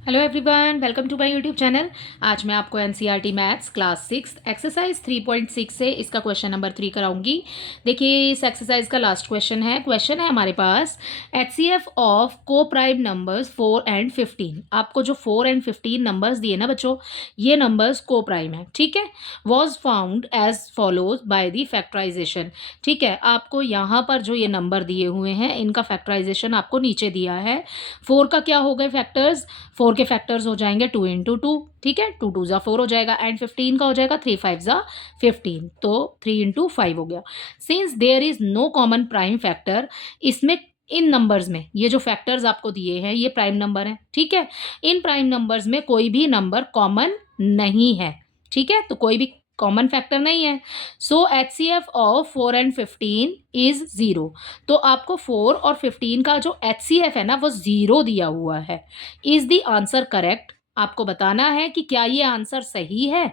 Hello everyone, welcome to my YouTube channel. आज मैं आपको एनसीईआरटी मैथ्स क्लास 6 एक्सरसाइज 3.6 से इसका क्वेश्चन नंबर 3 कराऊंगी। देखिए, इस एक्सरसाइज का लास्ट क्वेश्चन है हमारे पास। एचसीएफ ऑफ को प्राइम नंबर्स 4 एंड 15। आपको जो 4 एंड 15 नंबर्स दिए ना बच्चों, ये नंबर्स को प्राइम है, ठीक है। Was found as follows by the factorization. ठीक है, आपको यहाँ पर जो ये नंबर दिए हुए हैं इनका फैक्टराइजेशन आपको नीचे दिया है। 4 का क्या हो गए फैक्टर्स, 4 के फैक्टर्स हो जाएंगे 2 इंटू 2, ठीक है, 2 2 ज़ा 4 हो जाएगा, एंड 15 का हो जाएगा 3 5 ज़ा 15, तो 3 इंटू 5 हो गया। Since there is no common prime factor, इसमें इन नंबर्स में ये जो फैक्टर्स आपको दिए हैं ये प्राइम नंबर है, ठीक है। इन प्राइम नंबर्स में कोई भी नंबर कॉमन नहीं है, ठीक है, तो कोई भी कॉमन फैक्टर नहीं है। So H C F of 4 and 15 is 0। तो आपको 4 और 15 का जो एच सी एफ है ना वो 0 दिया हुआ है। Is the answer correct? आपको बताना है कि क्या ये आंसर सही है,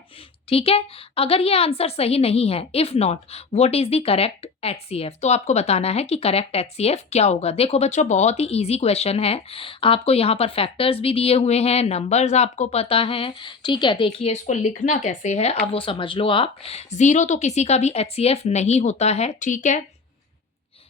ठीक है। अगर ये आंसर सही नहीं है, if not, what is the correct HCF, तो आपको बताना है कि करेक्ट एचसीएफ क्या होगा। देखो बच्चों, बहुत ही इजी क्वेश्चन है। आपको यहाँ पर फैक्टर्स भी दिए हुए हैं, नंबर्स आपको पता है, ठीक है। देखिए, इसको लिखना कैसे है अब वो समझ लो आप। 0 तो किसी का भी एचसीएफ नहीं होता है, ठीक है।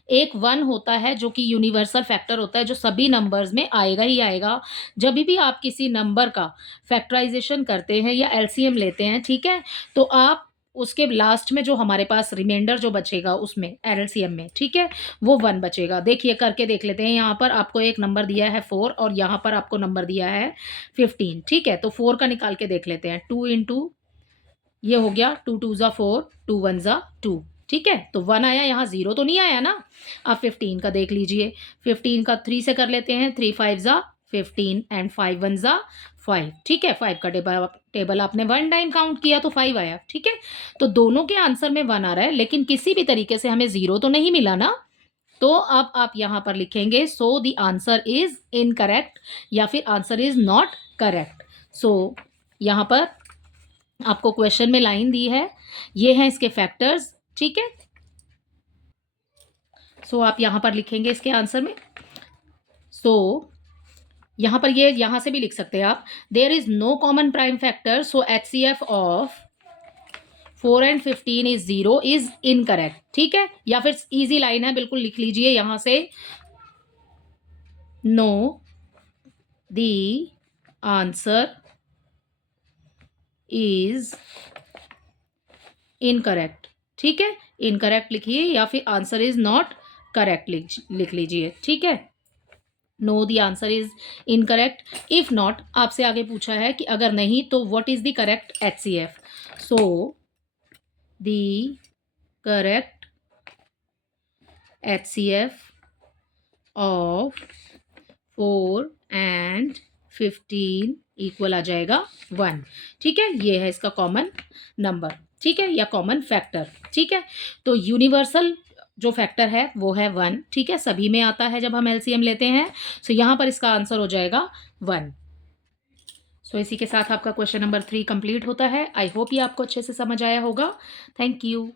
एक 1 होता है जो कि यूनिवर्सल फैक्टर होता है, जो सभी नंबर्स में आएगा ही आएगा। जब भी आप किसी नंबर का फैक्टराइजेशन करते हैं या एलसीएम लेते हैं, ठीक है, तो आप उसके लास्ट में जो हमारे पास रिमाइंडर जो बचेगा उसमें एलसीएम में, ठीक है, वो 1 बचेगा। देखिए, करके देख लेते हैं। यहाँ पर आपको एक नंबर दिया है 4 और यहाँ पर आपको नंबर दिया है 15, ठीक है। तो 4 का निकाल के देख लेते हैं। 2 इंटू, ये हो गया 2 2 ज़ा 4, 2 1 ज़ा 2, ठीक है। तो 1 आया, यहाँ 0 तो नहीं आया ना। अब 15 का देख लीजिए। 15 का 3 से कर लेते हैं। 3 5 ज़ा 15 एंड 5 1 ज़ा 5, ठीक है। 5 का टेबल आपने 1 टाइम काउंट किया तो 5 आया, ठीक है। तो दोनों के आंसर में 1 आ रहा है, लेकिन किसी भी तरीके से हमें 0 तो नहीं मिला ना। तो अब आप यहाँ पर लिखेंगे so the answer is incorrect, या फिर आंसर इज नॉट करेक्ट। सो यहाँ पर आपको क्वेश्चन में लाइन दी है, ये हैं इसके फैक्टर्स, ठीक है। सो आप यहां पर लिखेंगे इसके आंसर में। सो यहां पर ये यहां से भी लिख सकते हैं आप। There is no common prime factor, so H C F of 4 and 15 is 0 is incorrect, ठीक है। या फिर इजी लाइन है, बिल्कुल लिख लीजिए यहां से। No the answer is incorrect, ठीक है। इनकरेक्ट लिखिए या फिर आंसर इज नॉट करेक्ट लिख लीजिए, ठीक है। No the answer is incorrect. If not, आपसे आगे पूछा है कि अगर नहीं तो what is the correct H C F. So the correct H C F of 4 and 15 equal आ जाएगा 1, ठीक है। ये है इसका कॉमन नंबर, ठीक है, या कॉमन फैक्टर, ठीक है। तो यूनिवर्सल जो फैक्टर है वो है 1, ठीक है, सभी में आता है जब हम एलसीएम लेते हैं। सो यहाँ पर इसका आंसर हो जाएगा 1। सो इसी के साथ आपका क्वेश्चन नंबर 3 कंप्लीट होता है। आई होप ये आपको अच्छे से समझ आया होगा। Thank you.